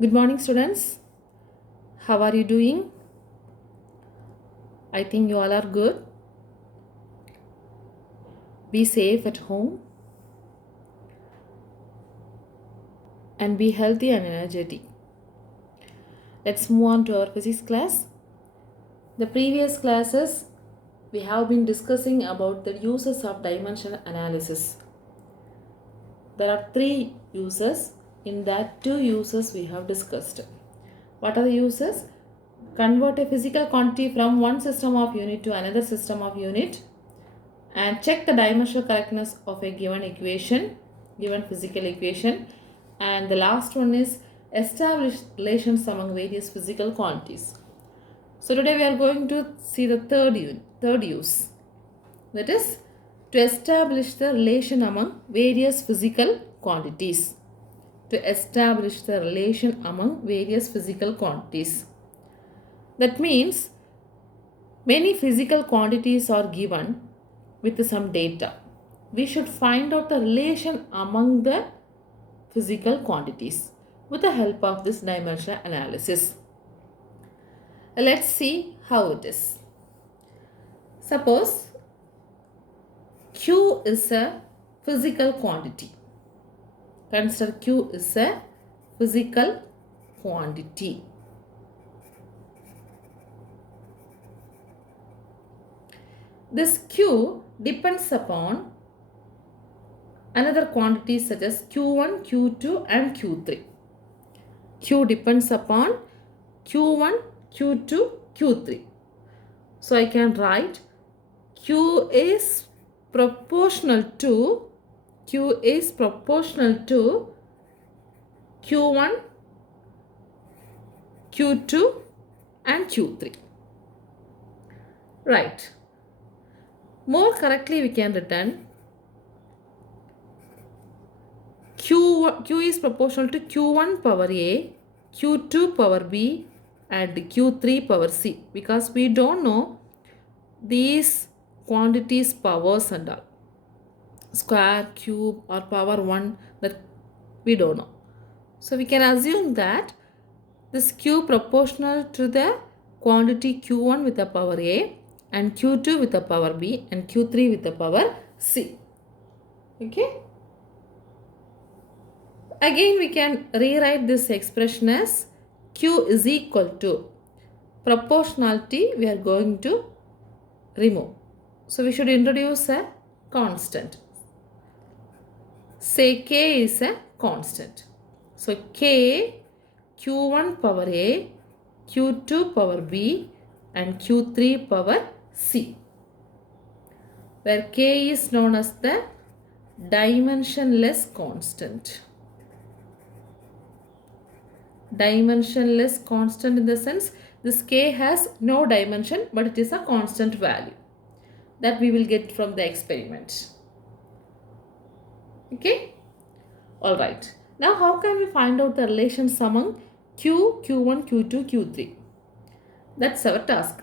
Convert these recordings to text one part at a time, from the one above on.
Good morning, students. How are you doing? I think you all are good. Be safe at home and be healthy and energetic. Let's move on to our physics class. The previous classes we have been discussing about the uses of dimensional analysis. There are three uses. In that, two uses we have discussed. What are the uses? Convert a physical quantity from one system of unit to another system of unit and check the dimensional correctness of a given physical equation. And the last one is establish relations among various physical quantities. So today we are going to see the third use, that is to establish the relation among various physical quantities. To establish the relation among various physical quantities. That means many physical quantities are given with some data. We should find out the relation among the physical quantities with the help of this dimensional analysis. Let's see how it is. Suppose Q is a physical quantity. Consider Q is a physical quantity. This Q depends upon another quantities such as Q1, Q2 and Q3. Q depends upon Q1, Q2, Q3. So I can write Q is proportional to Q1, Q2 and Q3. Right. More correctly we can written Q is proportional to Q1 power A, Q2 power B and Q3 power C, because we don't know these quantities powers and all. Square, cube or power 1, that we don't know. So we can assume that this Q proportional to the quantity Q1 with the power A and Q2 with the power B and Q3 with the power C. Okay. Again we can rewrite this expression as Q is equal to proportionality we are going to remove. So we should introduce a constant. Say K is a constant. So K, Q1 power A, Q2 power B and Q3 power C, where K is known as the dimensionless constant. Dimensionless constant in the sense this K has no dimension but it is a constant value that we will get from the experiment. Okay. Alright. Now how can we find out the relations among Q, Q1, Q2, Q3? That's our task.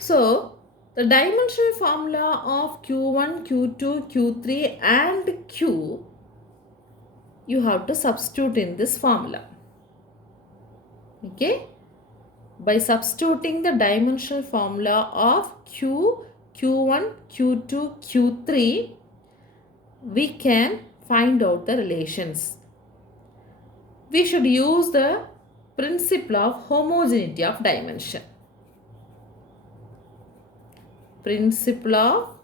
So the dimensional formula of Q1, Q2, Q3 and Q, you have to substitute in this formula. Okay. By substituting the dimensional formula of Q, Q1, Q2, Q3, we can find out the relations. We should use the principle of homogeneity of dimension. Principle of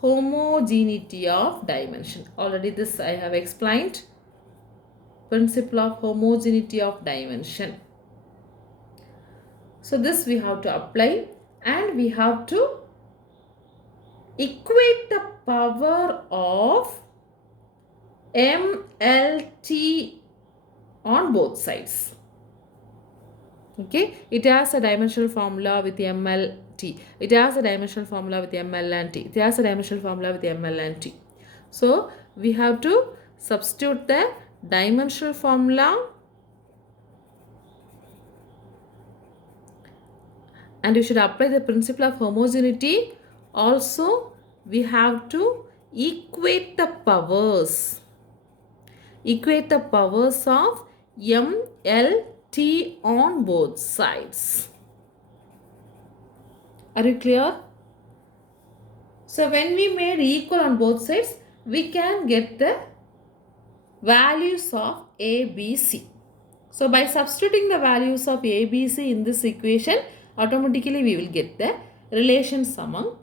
homogeneity of dimension. Already this I have explained. Principle of homogeneity of dimension. So this we have to apply and we have to equate the power of MLT on both sides. Okay, it has a dimensional formula with MLT. It has a dimensional formula with ML and T. It has a dimensional formula with ML and T. So we have to substitute the dimensional formula and we should apply the principle of homogeneity. Also we have to equate the powers. Equate the powers of M, L, T on both sides. Are you clear? So when we made equal on both sides, we can get the values of A, B, C. So by substituting the values of A, B, C in this equation, automatically we will get the relations among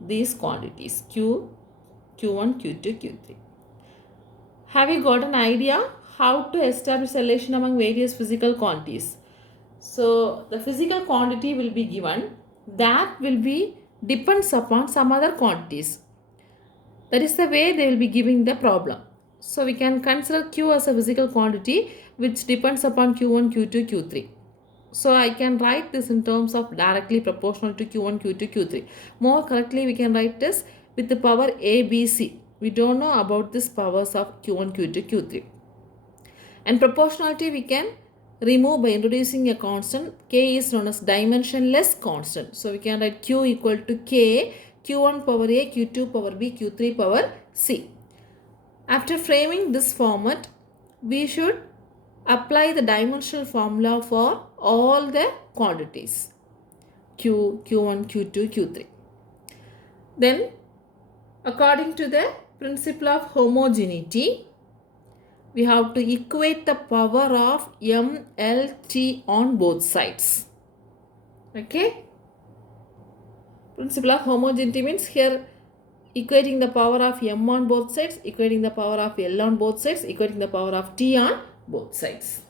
these quantities Q, Q1, Q2, Q3. Have you got an idea how to establish relation among various physical quantities? So the physical quantity will be given, that will be depends upon some other quantities. That is the way they will be giving the problem. So we can consider Q as a physical quantity which depends upon Q1, Q2, Q3. So I can write this in terms of directly proportional to Q1, Q2, Q3. More correctly, we can write this with the power A, B, C. We don't know about this powers of Q1, Q2, Q3. And proportionality we can remove by introducing a constant. K is known as dimensionless constant. So we can write Q equal to K, Q1 power A, Q2 power B, Q3 power C. After framing this format, we should apply the dimensional formula for all the quantities Q, Q1, Q2, Q3. Then according to the principle of homogeneity, we have to equate the power of M, L, T on both sides. Okay. Principle of homogeneity means here equating the power of M on both sides, equating the power of L on both sides, equating the power of T on both sides.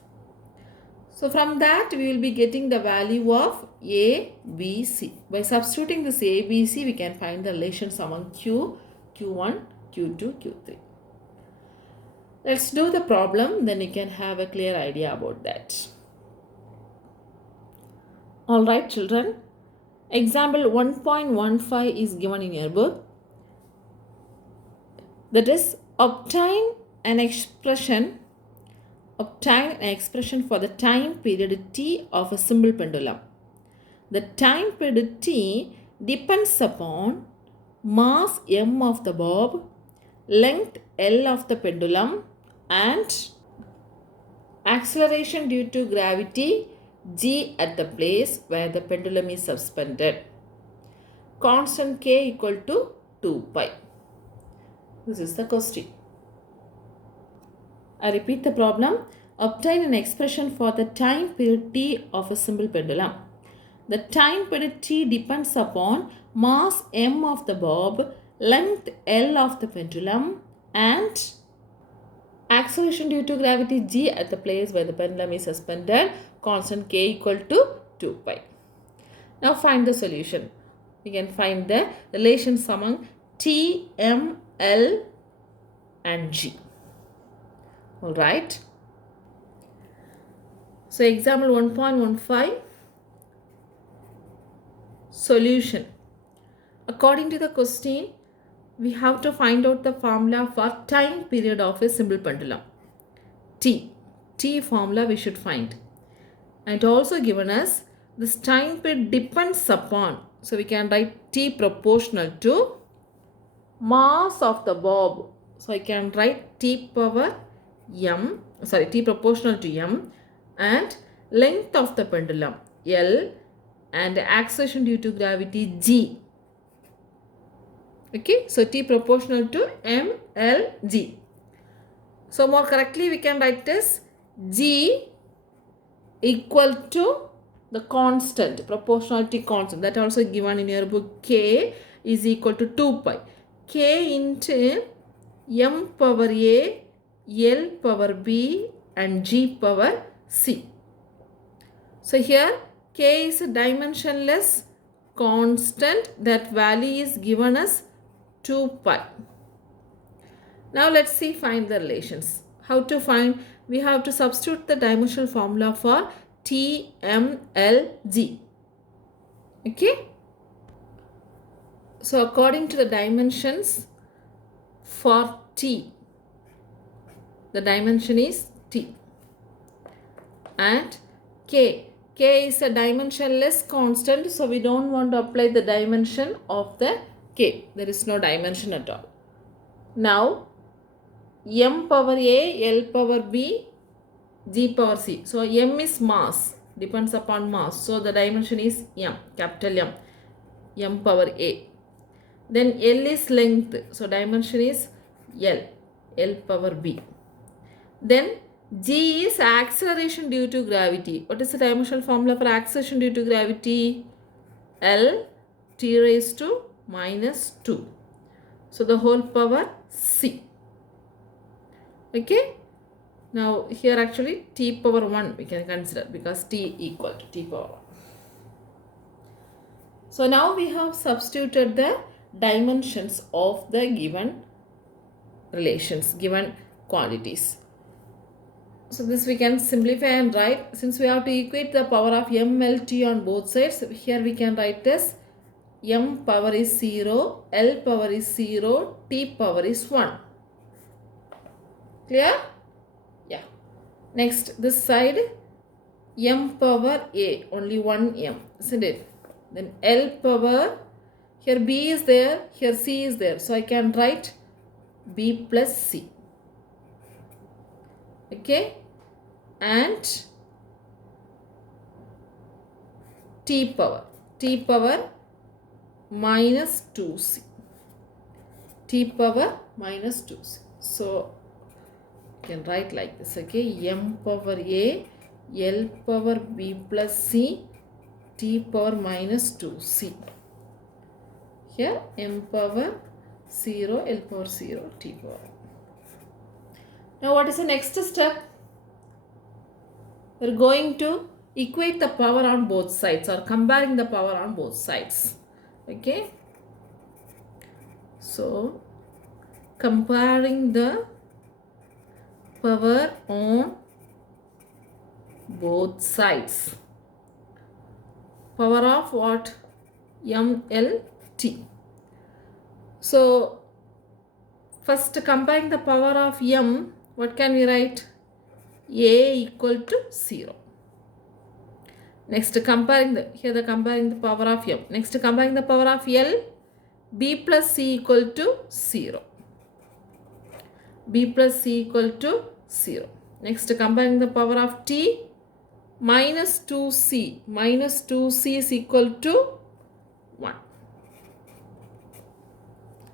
So from that we will be getting the value of A, B, C. By substituting this A, B, C, we can find the relations among Q, Q1, Q2, Q3. Let's do the problem, then you can have a clear idea about that. Alright children, example 1.15 is given in your book. That is, obtain an expression for the time period T of a simple pendulum. The time period T depends upon mass M of the bob, length L of the pendulum, and acceleration due to gravity G at the place where the pendulum is suspended. Constant K equal to 2 pi. This is the question. I repeat the problem. Obtain an expression for the time period T of a simple pendulum. The time period T depends upon mass M of the bob, length L of the pendulum, and acceleration due to gravity G at the place where the pendulum is suspended. Constant K equal to 2 pi. Now find the solution. We can find the relations among T, M, L and G. Alright. So example 1.15, solution. According to the question, we have to find out the formula for time period of a simple pendulum. T formula we should find. And also given us this time period depends upon. So we can write T proportional to mass of the bob. So I can write T proportional to M, and length of the pendulum L, and acceleration due to gravity G. Okay, so T proportional to M, L, G. So more correctly we can write this G equal to the constant, proportionality constant, that also given in your book. K is equal to 2 pi. K into M power A, L power B and G power C. So here K is a dimensionless constant, that value is given as 2 pi. Now let's see, find the relations. How to find? We have to substitute the dimensional formula for T, M, L, G. Okay. So according to the dimensions for T, the dimension is T, and K is a dimensionless constant, so we don't want to apply the dimension of the K. There is no dimension at all. Now m power a, l power b, g power c. So m is mass, depends upon mass. So the dimension is m, capital M, m power a. Then L is length, so dimension is L, L power b. Then g is acceleration due to gravity. What is the dimensional formula for acceleration due to gravity? L t raised to minus 2. So the whole power c. Okay. Now here actually t power 1 we can consider because t equal to t power 1. So now we have substituted the dimensions of the given relations, given quantities. So this we can simplify and write, since we have to equate the power of mLt on both sides, here we can write this m power is 0, L power is 0, t power is 1. Clear? Yeah. Next, this side m power a, only one m, isn't it? Then L power, here b is there, here c is there. So I can write b plus c. Okay. And t power minus 2c. T power minus 2c. So you can write like this. Okay. M power a, L power b plus c, t power minus 2c. Here m power 0, L power 0, t power. Now what is the next step? We are going to equate the power on both sides or comparing the power on both sides. Okay. So comparing the power on both sides. Power of what? mLt. So first comparing the power of m, what can we write? A equal to 0. Next comparing the power of m. Next comparing the power of L, b plus c equal to 0. B plus c equal to 0. Next comparing the power of t, minus 2c. Minus 2c is equal to 1.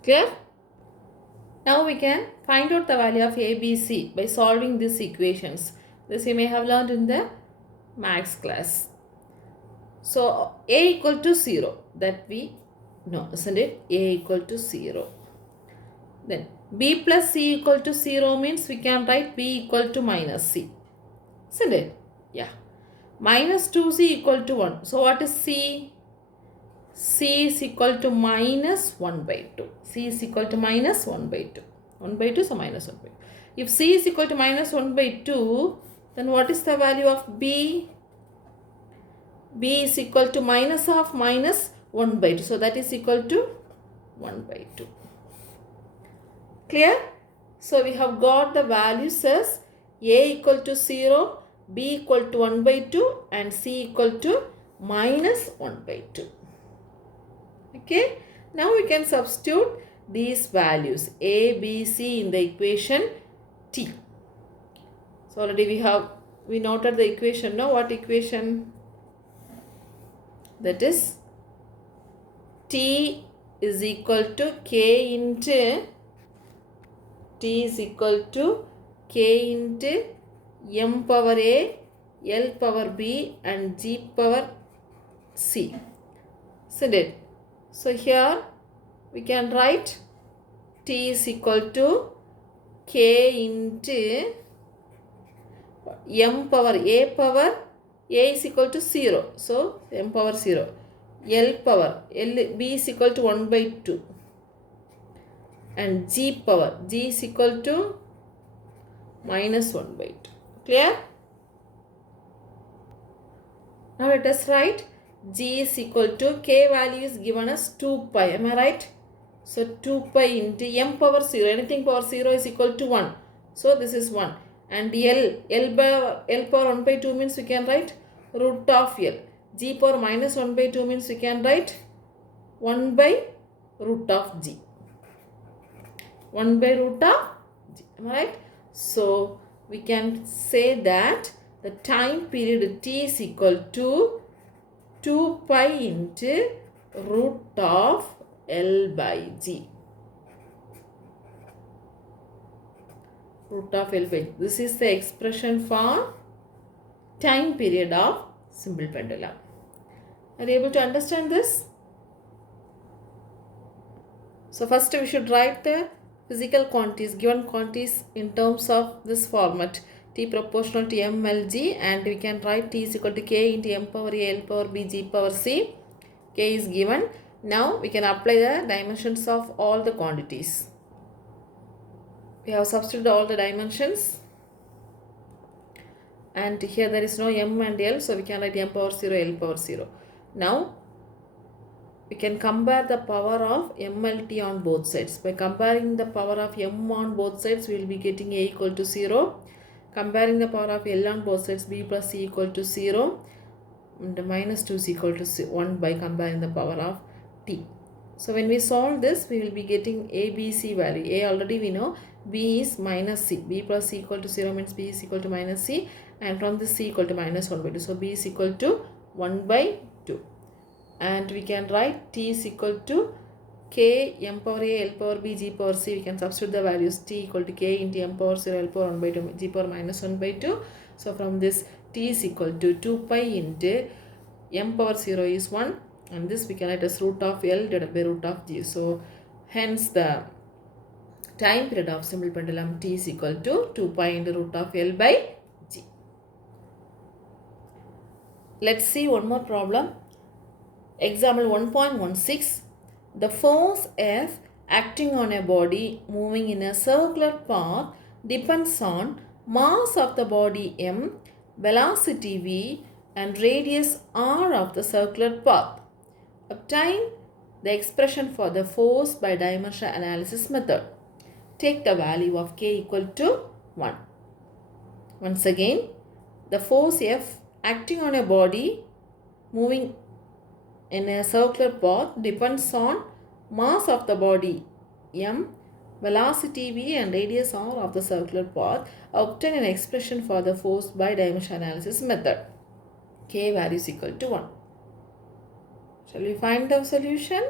Clear? Now we can find out the value of a, b, c by solving these equations. This you may have learned in the maths class. So a equal to 0, that we know, isn't it? A equal to 0. Then b plus c equal to 0 means we can write b equal to minus c. Isn't it? Yeah. Minus 2c equal to 1. So what is c? C is equal to minus 1 by 2. C is equal to minus 1 by 2. 1 by 2, so minus 1 by 2. If C is equal to minus 1 by 2, then what is the value of B? B is equal to minus of minus 1 by 2. So that is equal to 1 by 2. Clear? So we have got the values as A equal to 0, B equal to 1 by 2 and C equal to minus 1 by 2. Okay, now we can substitute these values A, B, C in the equation T. So already we noted the equation. Now what equation? That is T is equal to K into T is equal to K into M power A, L power B and G power C. Isn't it? So here we can write T is equal to K into M power A is equal to 0. So M power 0. L power B is equal to 1 by 2. And G power G is equal to minus 1 by 2. Clear? Now let us write G is equal to K value is given as 2 pi. Am I right? So 2 pi into M power 0. Anything power 0 is equal to 1. So this is 1. And L power 1 by 2 means we can write root of L. G power minus 1 by 2 means we can write 1 by root of G. 1 by root of g. Am I right? So we can say that the time period t is equal to 2 pi into root of L by G. Root of L by G. This is the expression for time period of simple pendulum. Are you able to understand this? So first we should write the physical quantities, given quantities in terms of this format. T proportional to mLg, and we can write T is equal to K into m power A, L power B, G power C. K is given. Now we can apply the dimensions of all the quantities. We have substituted all the dimensions. And here there is no m and L, so we can write m power 0, L power 0. Now we can compare the power of MLT on both sides. By comparing the power of M on both sides, we will be getting A equal to 0. Comparing the power of L on both sides, B plus C equal to 0. And minus 2 is equal to 1 by comparing the power of T. So when we solve this, we will be getting A, B, C value. A already we know, B is minus C. B plus C equal to 0 means B is equal to minus C. And from this C equal to minus 1 by 2. So B is equal to 1 by 2. And we can write T is equal to K m power A, L power B, G power C. We can substitute the values T equal to K into m power 0, L power 1 by 2, G power minus 1 by 2. So from this T is equal to 2 pi into m power 0 is 1, and this we can write as root of L divided by root of G. So hence the time period of simple pendulum T is equal to 2 pi into root of L by G. Let's see one more problem. Example 1.16. The force F acting on a body moving in a circular path depends on mass of the body m, velocity v, and radius r of the circular path. Obtain the expression for the force by dimensional analysis method. Take the value of k equal to 1. Once again, the force F acting on a body moving in a circular path depends on mass of the body m, velocity v, and radius r of the circular path. Obtain an expression for the force by dimensional analysis method. K value is equal to 1. Shall we find the solution?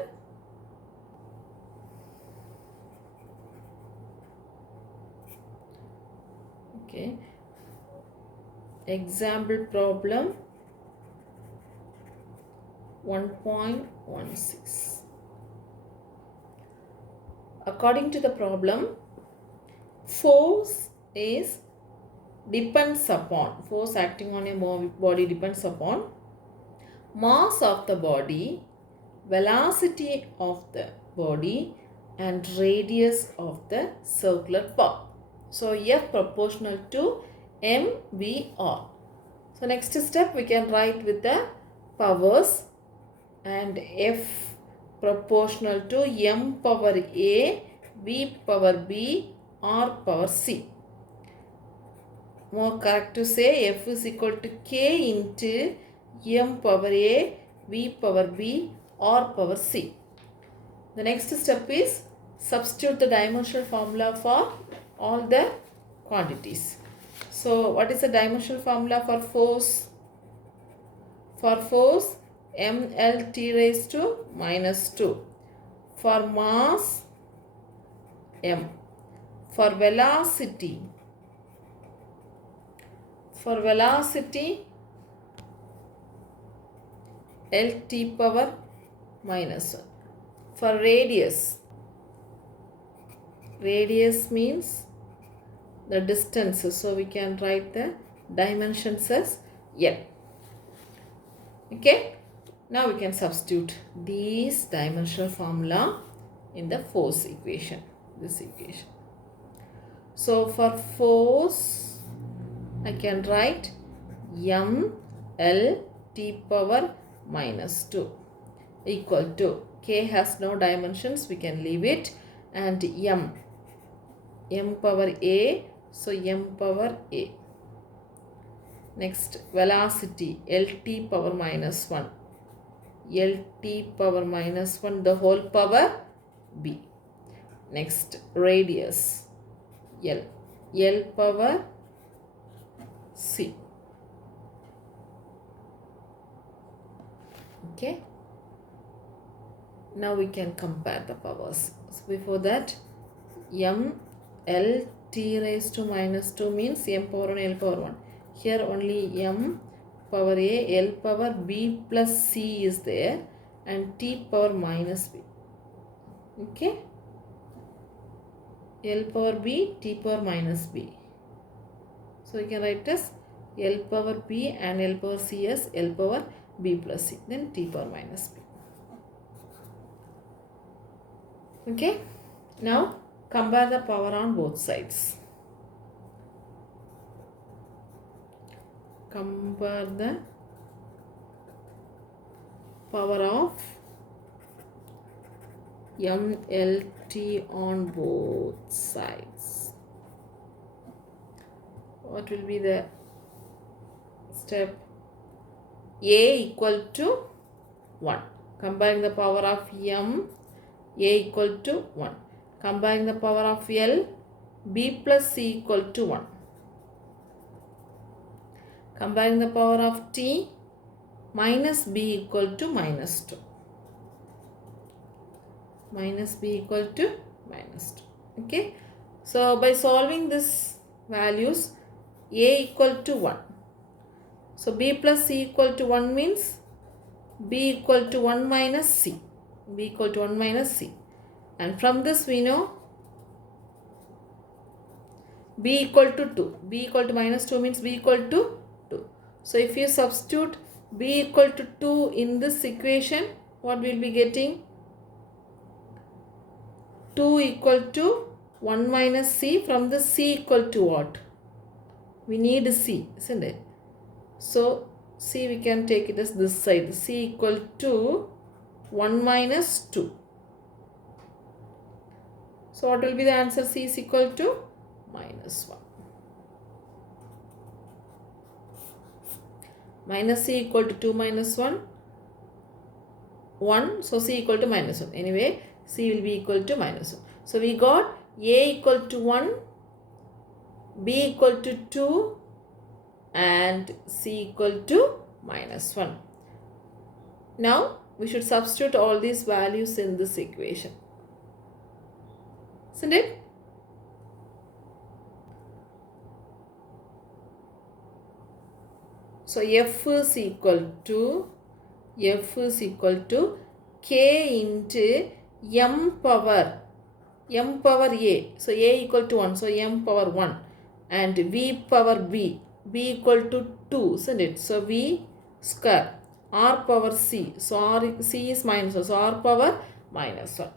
Okay. Example problem 1.16. According to the problem, force acting on a body depends upon mass of the body, velocity of the body, and radius of the circular path. So F proportional to mvr. So next step we can write with the powers, and F proportional to m power A, V power B, R power C. More correct to say F is equal to K into m power A, V power B, R power C. The next step is substitute the dimensional formula for all the quantities. So what is the dimensional formula for force? For force, mLt raised to minus 2. For mass, m. For velocity, Lt power minus 1. For radius means the distances, so we can write the dimensions as L. Okay, now we can substitute these dimensional formula in the force equation, this equation. So for force, I can write m L T power minus 2 equal to, K has no dimensions, we can leave it, and m power A, so m power A. Next, velocity Lt power minus 1, Lt power minus 1 the whole power B. Next, radius L. L power C. Okay. Now we can compare the powers. So before that, m L t raised to minus 2 means m power 1 L power 1. Here only m power A, L power B plus C is there and t power minus B. Okay. L power B, t power minus B. So you can write as L power B and L power C as L power B plus C. Then t power minus B. Okay. Now compare the power on both sides. Compare the power of MLT on both sides. What will be the step? A equal to 1. Comparing the power of M, A equal to 1. Comparing the power of L, B plus C equal to 1. Comparing the power of T, minus B equal to minus 2. Minus B equal to minus 2. Okay. So by solving this values, A equal to 1. So B plus C equal to 1 means B equal to 1 minus C. B equal to 1 minus C. And from this we know B equal to 2. B equal to minus 2 means B equal to 2. So if you substitute B equal to 2 in this equation, what we will be getting? 2 equal to 1 minus C. From the C equal to what? We need C, isn't it? So C we can take it as this side. C equal to 1 minus 2. So what will be the answer? C is equal to minus 1. Minus C equal to 2 minus 1. 1. So C equal to minus 1. Anyway, C will be equal to minus 1. So we got A equal to 1, B equal to 2 and C equal to minus 1. Now we should substitute all these values in this equation. Isn't it? So F is equal to K into M power A. So A equal to 1. So M power 1 and V power B equal to 2, isn't it? So V square R power C. So C is minus 1. So R power minus 1.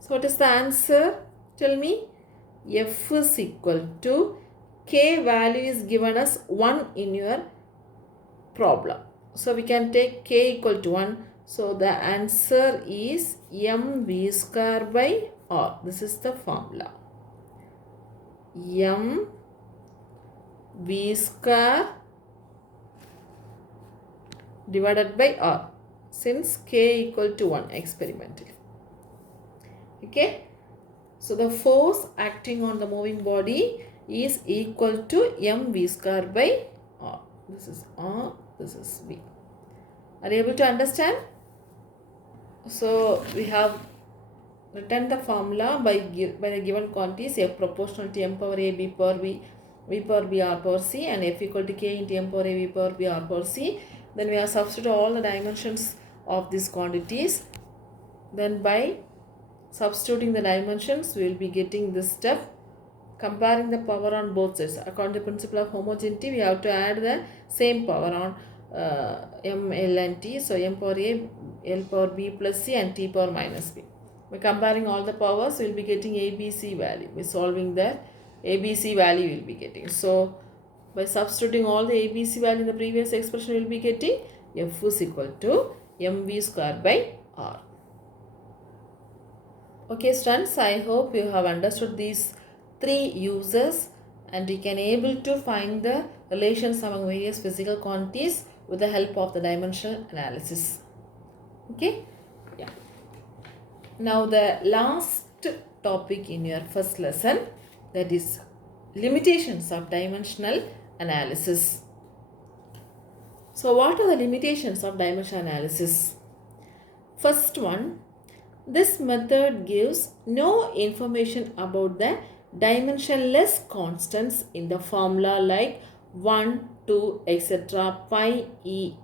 So what is the answer? Tell me. F is equal to K value is given as 1 in your problem. So we can take K equal to 1. So the answer is mv square by R. This is the formula. mv square divided by R, since K equal to 1 experimentally. Okay. So the force acting on the moving body is equal to mv square by R. This is R, this is V. Are you able to understand? So we have written the formula by the given quantities F proportional to m power A, B power B, V power B, R power C, and F equal to K into m power A, V power B, R power C. Then we have substituted all the dimensions of these quantities. Then by substituting the dimensions, we will be getting this step. Comparing the power on both sides. According to the principle of homogeneity, we have to add the same power on m, L and T. So m power A, L power B plus C and T power minus B. By comparing all the powers, we will be getting ABC value. By solving that, ABC value we will be getting. So by substituting all the ABC value in the previous expression, we will be getting F is equal to mv square by R. Okay students, I hope you have understood these 3 uses and you can able to find the relations among various physical quantities with the help of the dimensional analysis. Okay. Yeah. Now the last topic in your first lesson, that is limitations of dimensional analysis. So what are the limitations of dimensional analysis? First one, this method gives no information about the dimensionless constants in the formula like 1, 2, etc. pi e.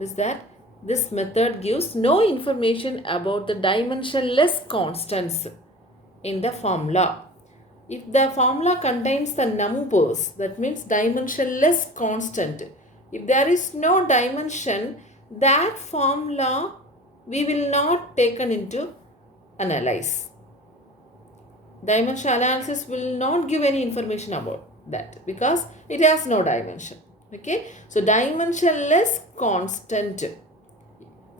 Is that this method gives no information about the dimensionless constants in the formula. If the formula contains the numbers, that means dimensionless constant. If there is no dimension, that formula we will not taken into analyze. Dimensional analysis will not give any information about that because it has no dimension. Okay, so dimensionless constant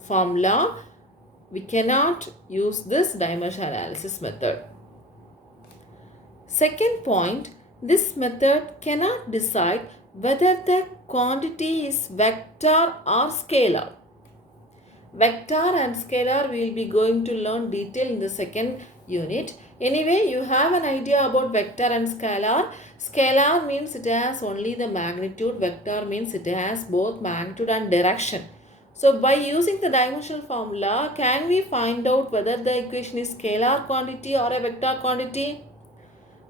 formula, we cannot use this dimensional analysis method. Second point, this method cannot decide whether the quantity is vector or scalar. Vector and scalar we will be going to learn detail in the second unit. Anyway, you have an idea about vector and scalar. Scalar means it has only the magnitude. Vector means it has both magnitude and direction. So by using the dimensional formula, can we find out whether the equation is scalar quantity or a vector quantity?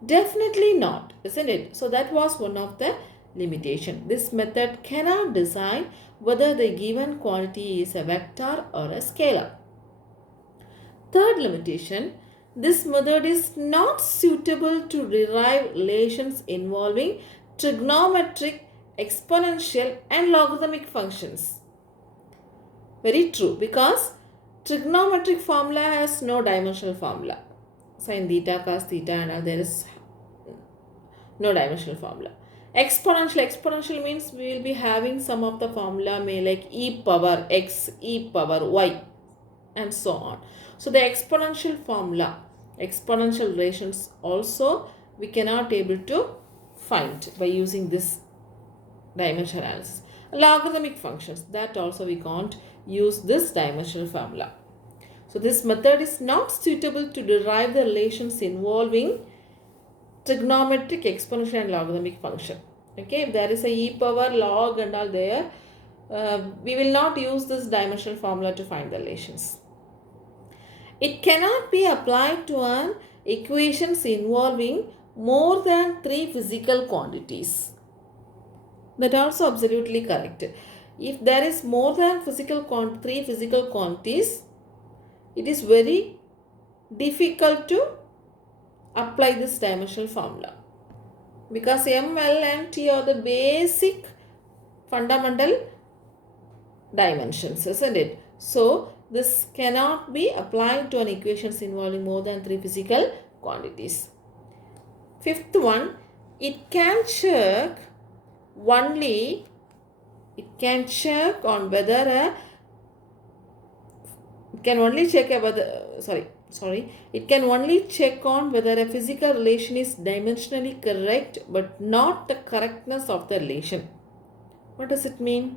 Definitely not, isn't it? So that was one of the limitation. This method cannot decide whether the given quantity is a vector or a scalar. Third limitation, this method is not suitable to derive relations involving trigonometric, exponential and logarithmic functions. Very true, because trigonometric formula has no dimensional formula. Sin theta, cos theta and all, there is no dimensional formula. Exponential means we will be having some of the formula may like e power x, e power y and so on. So the exponential formula, exponential relations also we cannot able to find by using this dimensional analysis. Logarithmic functions, that also we can't use this dimensional formula. So this method is not suitable to derive the relations involving trigonometric, exponential and logarithmic function. Okay, if there is a e power, log and all there, we will not use this dimensional formula to find the relations. It cannot be applied to an equations involving more than 3 physical quantities. That also absolutely correct. If there is more than 3 physical quantities, it is very difficult to apply this dimensional formula because M, L and T are the basic fundamental dimensions, isn't it? So this cannot be applied to an equations involving more than 3 physical quantities. Fifth one, it can check on whether it can only check on whether a physical relation is dimensionally correct but not the correctness of the relation. What does it mean?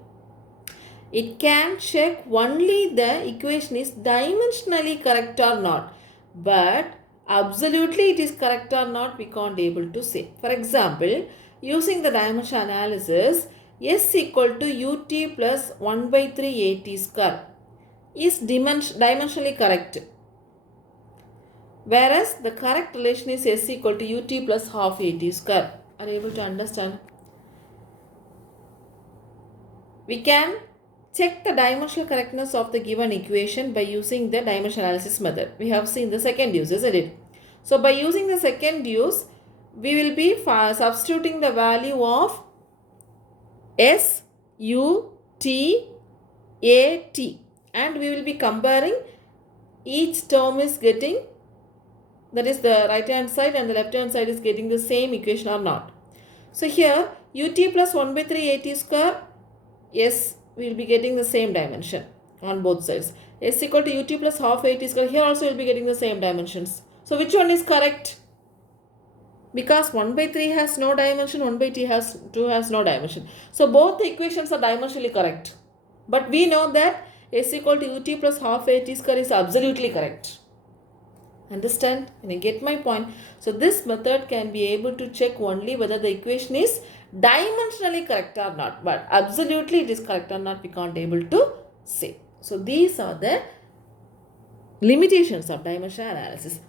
It can check only the equation is dimensionally correct or not, but absolutely it is correct or not we can't able to say. For example, using the dimensional analysis, S equal to ut plus 1 by 3 at square is dimensionally correct, whereas the correct relation is S equal to ut plus half at square. Are you able to understand? We can check the dimensional correctness of the given equation by using the dimensional analysis method. We have seen the second use, isn't it? So by using the second use, we will be substituting the value of S, U, T, A, T, and we will be comparing each term is getting, that is the right hand side and the left hand side is getting the same equation or not. So here ut plus 1 by 3 at square, yes, we will be getting the same dimension on both sides. S equal to ut plus half at square, here also we will be getting the same dimensions. So which one is correct? Because 1 by 3 has no dimension, 1 by 2 has no dimension. So both the equations are dimensionally correct. But we know that S equal to ut plus half at square is absolutely correct. Understand? Can you get my point? So this method can be able to check only whether the equation is dimensionally correct or not. But absolutely it is correct or not, we can't able to say. So these are the limitations of dimensional analysis.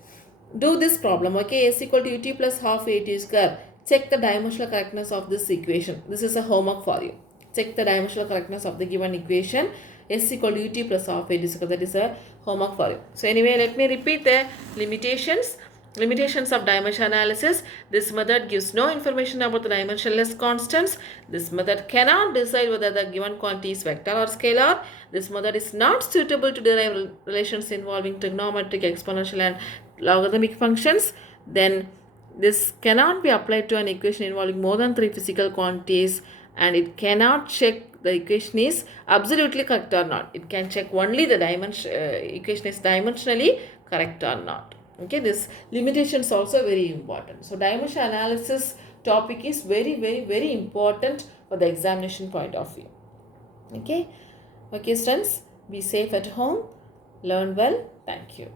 Do this problem, okay? S equal to ut plus half at square. Check the dimensional correctness of this equation. This is a homework for you. Check the dimensional correctness of the given equation. S equal to ut plus half at square. That is a homework for you. So anyway, let me repeat the limitations. Limitations of dimension analysis. This method gives no information about the dimensionless constants. This method cannot decide whether the given quantity is vector or scalar. This method is not suitable to derive relations involving trigonometric, exponential and logarithmic functions. Then this cannot be applied to an equation involving more than 3 physical quantities, and it cannot check the equation is absolutely correct or not. It can check only the equation is dimensionally correct or not. Okay, this limitation is also very important. So dimension analysis topic is very important for the examination point of view. Okay, students, be safe at home, learn well. Thank you.